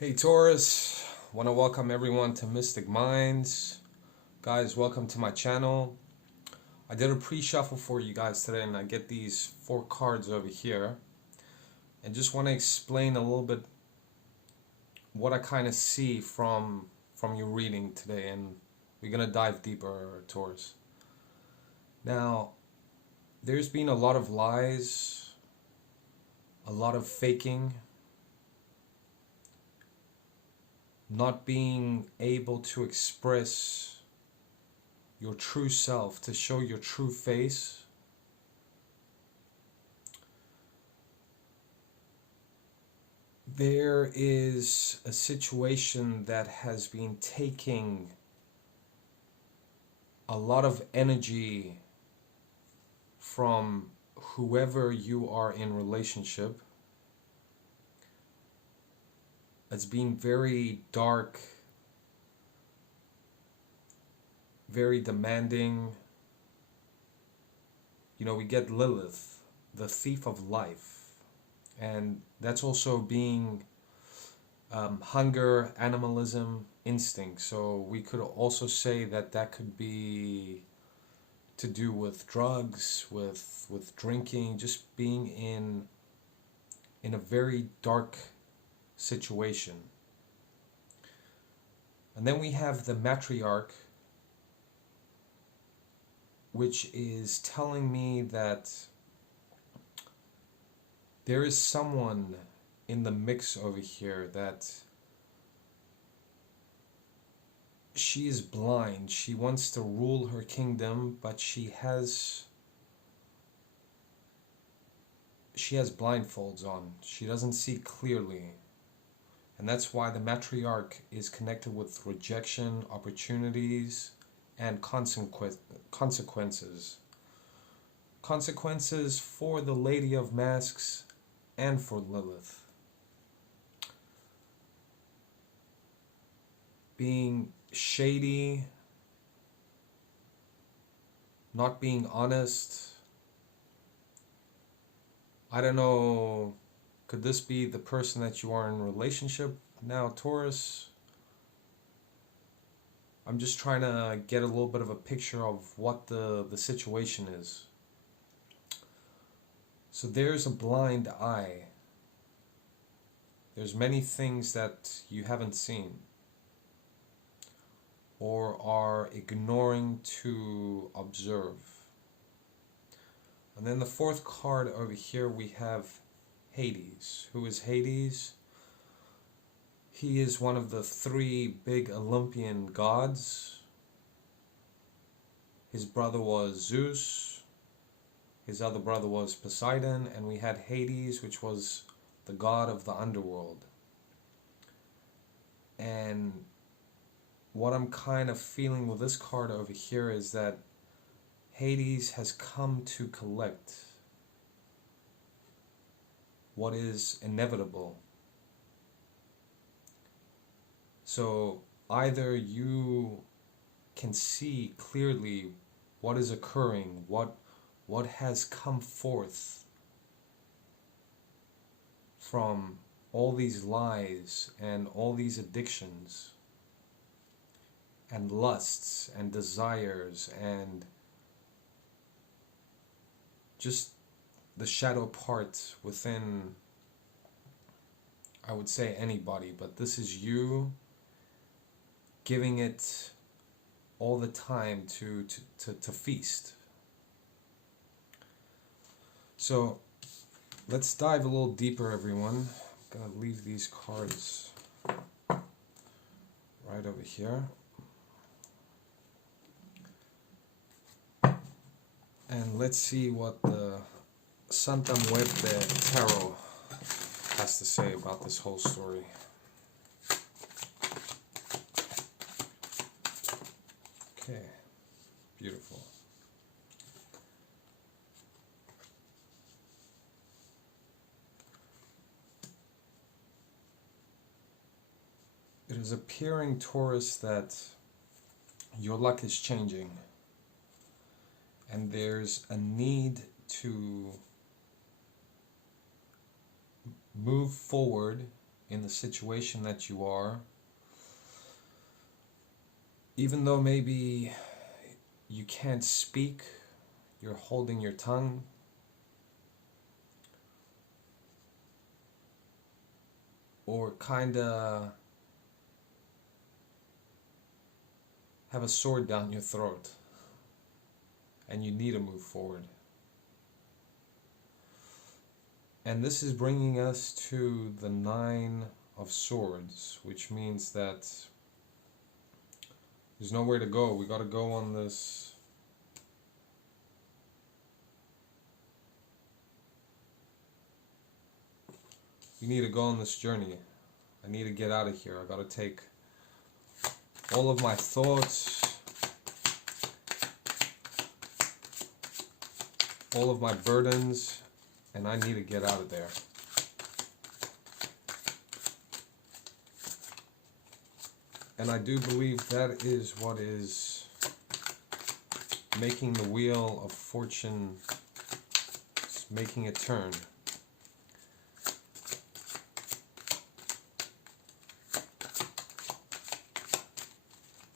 Hey Taurus, want to welcome everyone to Mystic Minds. Guys, welcome to my channel. I did a pre-shuffle for you guys today and I get these 4 cards over here. And just want to explain a little bit what I kind of see from your reading today, and we're going to dive deeper, Taurus. Now, there's been a lot of lies, a lot of faking, not being able to express your true self, to show your true face. There is a situation that has been taking a lot of energy from whoever you are in relationship. It's been very dark, very demanding. You know, we get Lilith, the thief of life, and that's also being hunger, animalism, instinct. So we could also say that that could be to do with drugs, with drinking, just being in a very dark situation. And then we have the matriarch, which is telling me that there is someone in the mix over here that she is blind. She wants to rule her kingdom, but she has blindfolds on. She doesn't see clearly. And that's why the matriarch is connected with rejection, opportunities, and consequences. Consequences for the Lady of Masks and for Lilith. Being shady, not being honest. I don't know, could this be the person that you are in a relationship now, Taurus? I'm just trying to get a little bit of a picture of what the situation is. So there's a blind eye. There's many things that you haven't seen or are ignoring to observe. And then the 4th card over here we have Hades. Who is Hades? He is one of the 3 big Olympian gods. His brother was Zeus, his other brother was Poseidon, and we had Hades, which was the god of the underworld. And what I'm kind of feeling with this card over here is that Hades has come to collect what is inevitable. So either you can see clearly what is occurring, what has come forth from all these lies and all these addictions and lusts and desires and just the shadow part within, I would say, anybody, but this is you giving it all the time to feast. So let's dive a little deeper, everyone. I'm gonna leave these cards right over here. And let's see what the Santa Muerte Tarot has to say about this whole story. Okay, beautiful. It is appearing, Taurus, that your luck is changing. And there's a need to move forward in the situation that you are, even though maybe you can't speak, you're holding your tongue. Or kinda have a sword down your throat and you need to move forward. And this is bringing us to the Nine of Swords, which means that there's nowhere to go. We gotta go on this you need to go on this journey. I need to get out of here. I gotta take all of my thoughts, all of my burdens, and I need to get out of there. And I do believe that is what is making the wheel of fortune, making it turn.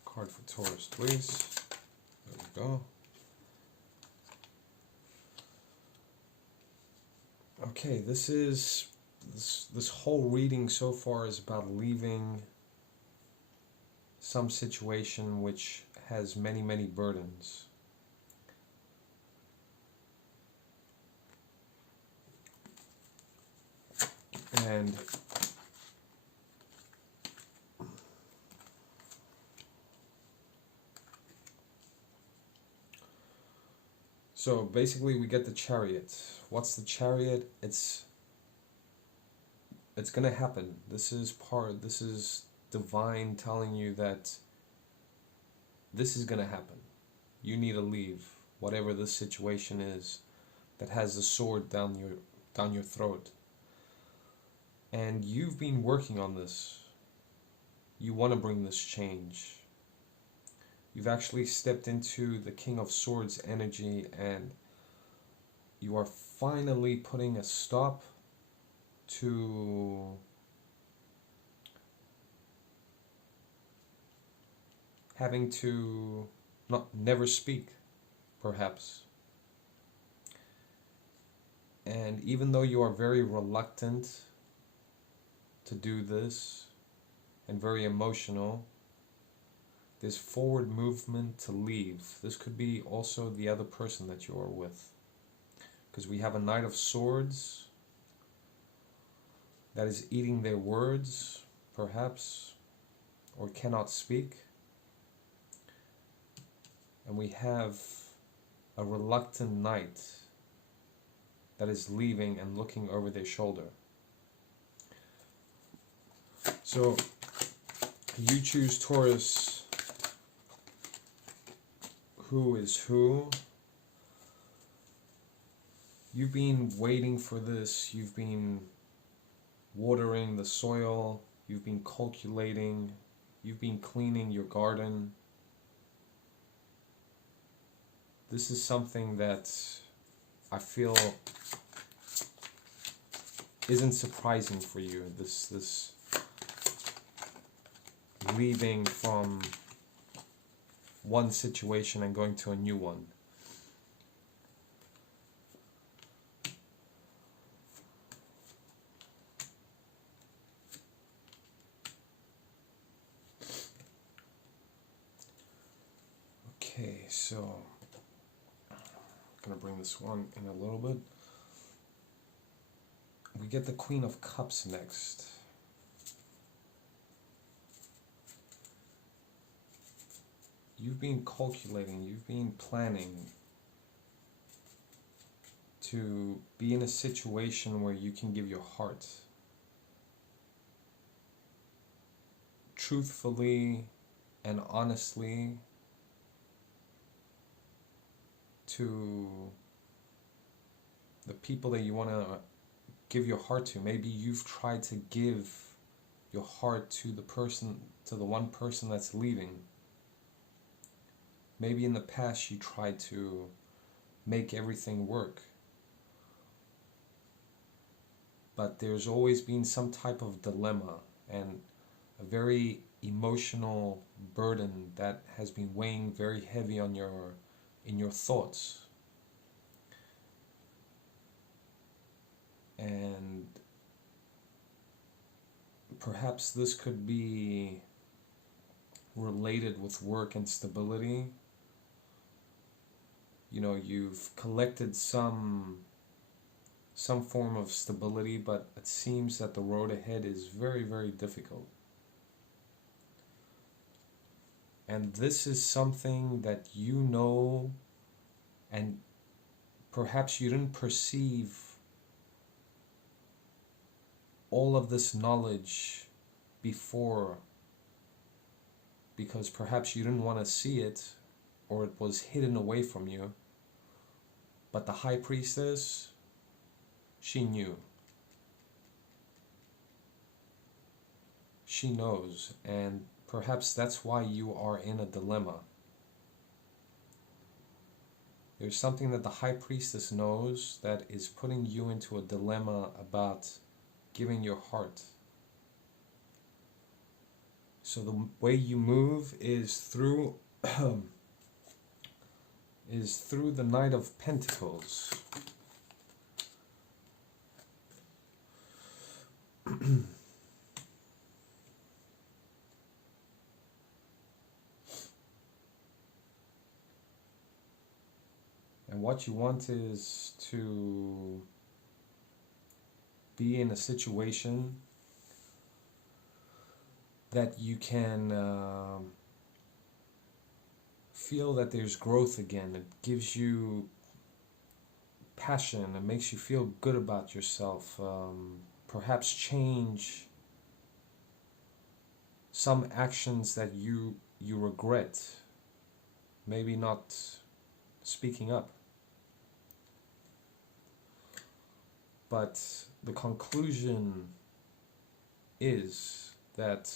Card for Taurus, please. There we go. Okay, this whole reading so far is about leaving some situation which has many, many burdens. And so basically we get the Chariot. What's the Chariot? It's gonna happen. This is divine telling you that this is gonna happen. You need to leave whatever this situation is that has the sword down your throat. And you've been working on this. You want to bring this change. You've actually stepped into the King of Swords energy, and you are finally putting a stop to having to never speak, perhaps. And even though you are very reluctant to do this and very emotional, there's forward movement to leave. This could be also the other person that you are with, because we have a Knight of Swords that is eating their words, perhaps, or cannot speak. And we have a reluctant knight that is leaving and looking over their shoulder. So you choose, Taurus, who is who. You've been waiting for this. You've been watering the soil. You've been calculating. You've been cleaning your garden. This is something that I feel isn't surprising for you. This leaving from one situation and going to a new one. Okay, so I'm gonna bring this one in a little bit. We get the Queen of Cups next. You've been calculating, you've been planning to be in a situation where you can give your heart truthfully and honestly to the people that you want to give your heart to. Maybe you've tried to give your heart to the one person that's leaving. Maybe in the past you tried to make everything work. but there's always been some type of dilemma and a very emotional burden that has been weighing very heavy on in your thoughts. And perhaps this could be related with work and stability. You know, you've collected some form of stability, but it seems that the road ahead is very, very difficult. And this is something that you know, and perhaps you didn't perceive all of this knowledge before, because perhaps you didn't want to see it, or it was hidden away from you. But the High Priestess, she knew. She knows, and perhaps that's why you are in a dilemma. There's something that the High Priestess knows that is putting you into a dilemma about giving your heart. So the way you move is through the Knight of Pentacles. And what you want is to be in a situation that you can feel that there's growth again. It gives you passion. It makes you feel good about yourself. Perhaps change some actions that you regret. Maybe not speaking up. But the conclusion is that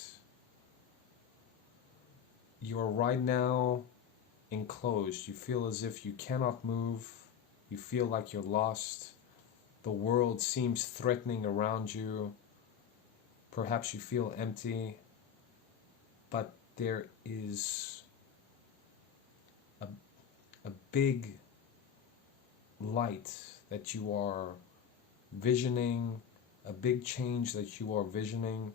you're right now enclosed. You feel as if you cannot move. You feel like you're lost. The world seems threatening around you. Perhaps you feel empty. But there is a big light that you are visioning, a big change that you are visioning,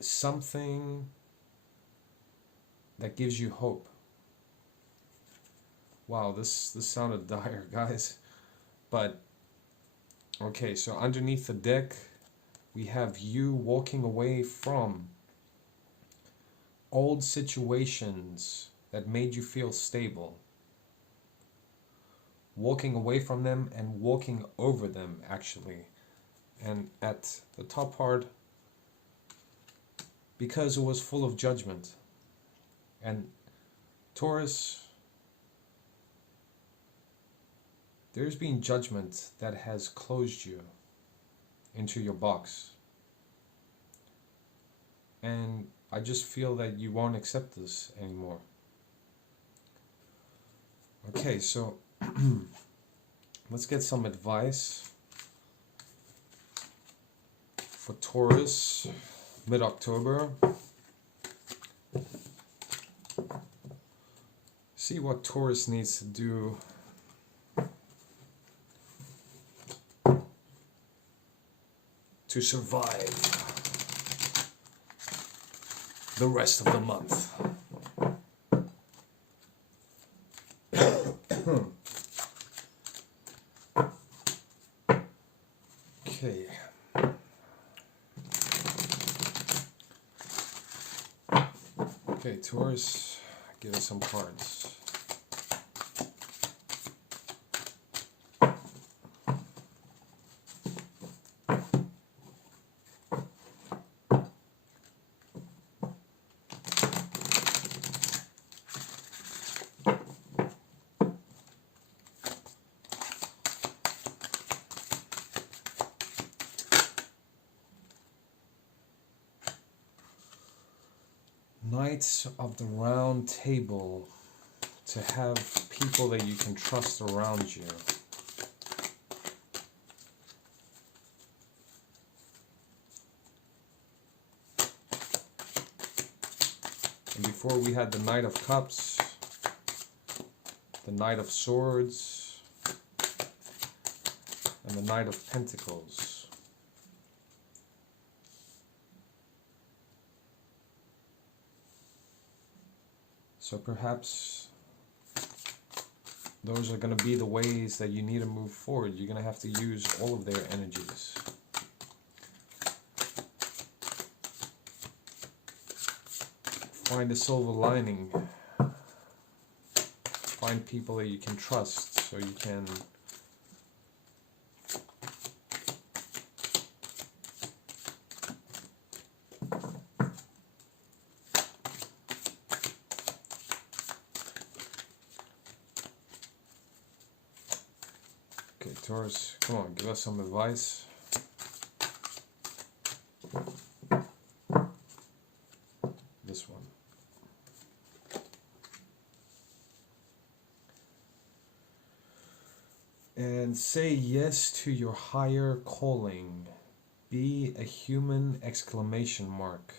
something that gives you hope. Wow, this sounded dire, guys. But okay, so underneath the deck we have you walking away from old situations that made you feel stable. Walking away from them and walking over them, actually. And at the top part, because it was full of judgment. And Taurus, there's been judgment that has closed you into your box. And I just feel that you won't accept this anymore. Okay, so let's get some advice for Taurus mid-October. See what Taurus needs to do to survive the rest of the month. Okay. Okay, Taurus, give us some cards. Knights of the Round Table, to have people that you can trust around you. And before we had the Knight of Cups, the Knight of Swords, and the Knight of Pentacles. So perhaps those are going to be the ways that you need to move forward. You're going to have to use all of their energies. Find a silver lining. Find people that you can trust so you can Okay, Taurus, come on, give us some advice. This one. And say yes to your higher calling. Be a human! Exclamation mark.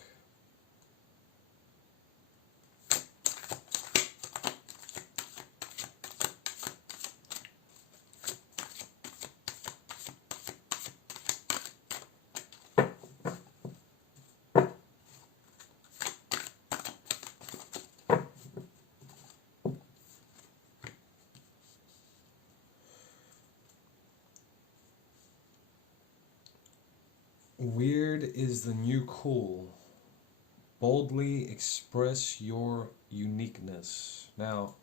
Weird is the new cool. Boldly express your uniqueness. Now,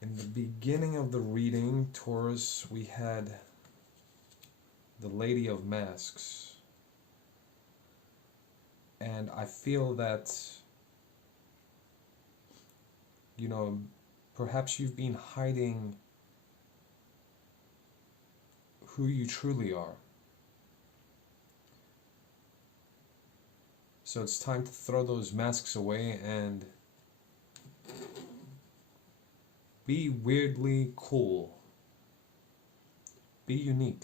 in the beginning of the reading, Taurus, we had the Lady of Masks. And I feel that, you know, perhaps you've been hiding who you truly are. So it's time to throw those masks away and be weirdly cool. Be unique.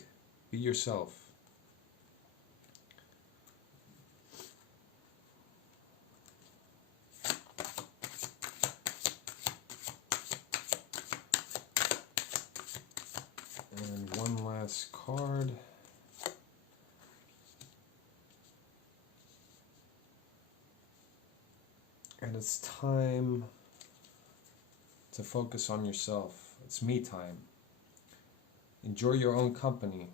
Be yourself. And one last card. And it's time to focus on yourself. It's me time. Enjoy your own company.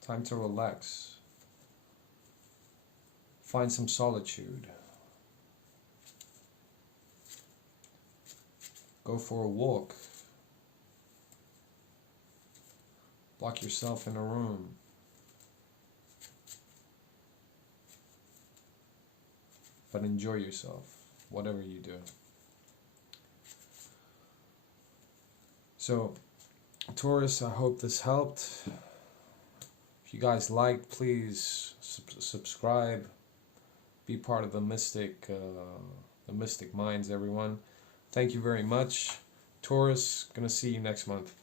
Time to relax. Find some solitude. Go for a walk. Lock yourself in a room. But enjoy yourself, whatever you do. So, Taurus, I hope this helped. If you guys liked, please subscribe. Be part of the Mystic Minds, everyone. Thank you very much. Taurus, gonna see you next month.